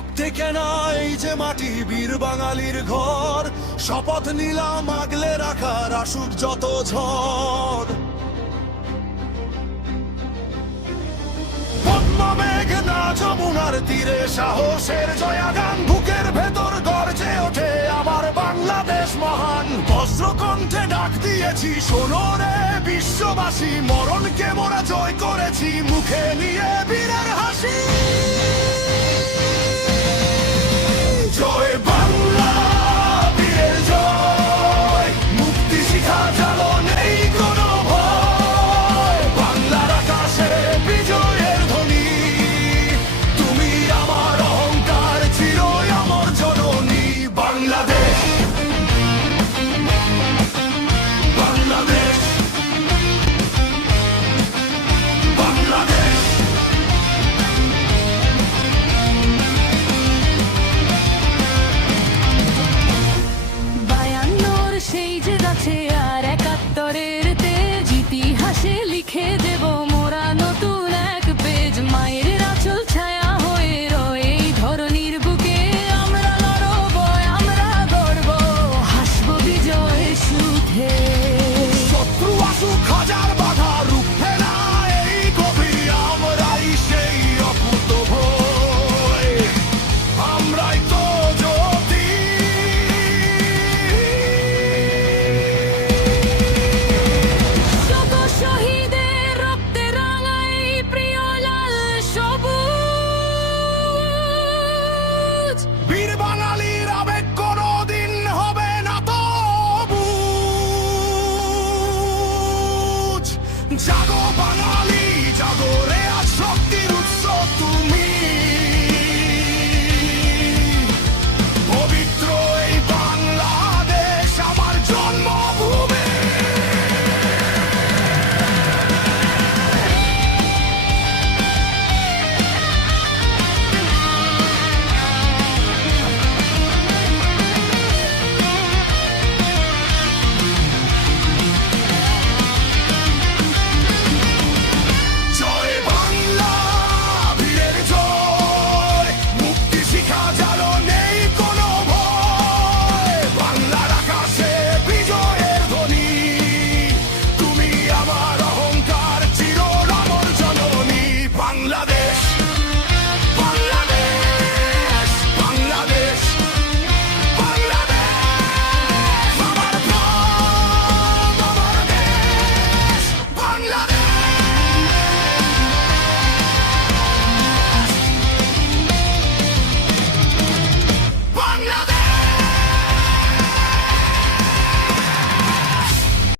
রক্তে কেনা এই যে মাটি বীর বাঙালির ঘর, শপথ নিলাম আগলে রাখার আসুক যত ঝড়। পদ্মা মেঘনা যমুনার তীরে সাহসের জয়াগান, বুকের ভেতর গর্জে ওঠে আমার বাংলাদেশ মহান। বজ্রকণ্ঠে ডাক দিয়েছি শোনো রে বিশ্ববাসী, মরণকে মোরা জয় করেছি মুখে নিয়ে বীরের হাসি। জয় বাংলা, বীরের জয়, মুক্তি শিখা জালো নেই কোনো ভয়। বাংলার আকাশে বিজয়ের ধ্বনি, তুমি আমার অহংকার, চিরই আমার জননী। বাংলাদেশ, বাংলাদেশ, বাংলাদেশ। বায়ান্নর সেই যে গাছে আর ৭১-এর তেজ, ইতিহাসে লিখে দেব মোরা নতুন এক পেজ। মায়ের আঁচল ছায়া হয়ে রয় এই ধরনীর বুকে, আমরা লড়ব, আমরা গর্ব, হাসব বিজয় সুখে। শত্রু আসুক হাজার বাধা, রুখে না এই কবি, আমরাই সেই অকুতভয়, আমরাই তো জ্যোতি। শত শহীদের রক্তে রাঙাই প্রিয় লাল সবুজ। বীর বাঙালির আবেগ কোনদিন হবে না তো বুঝ। জাগো বাংলা।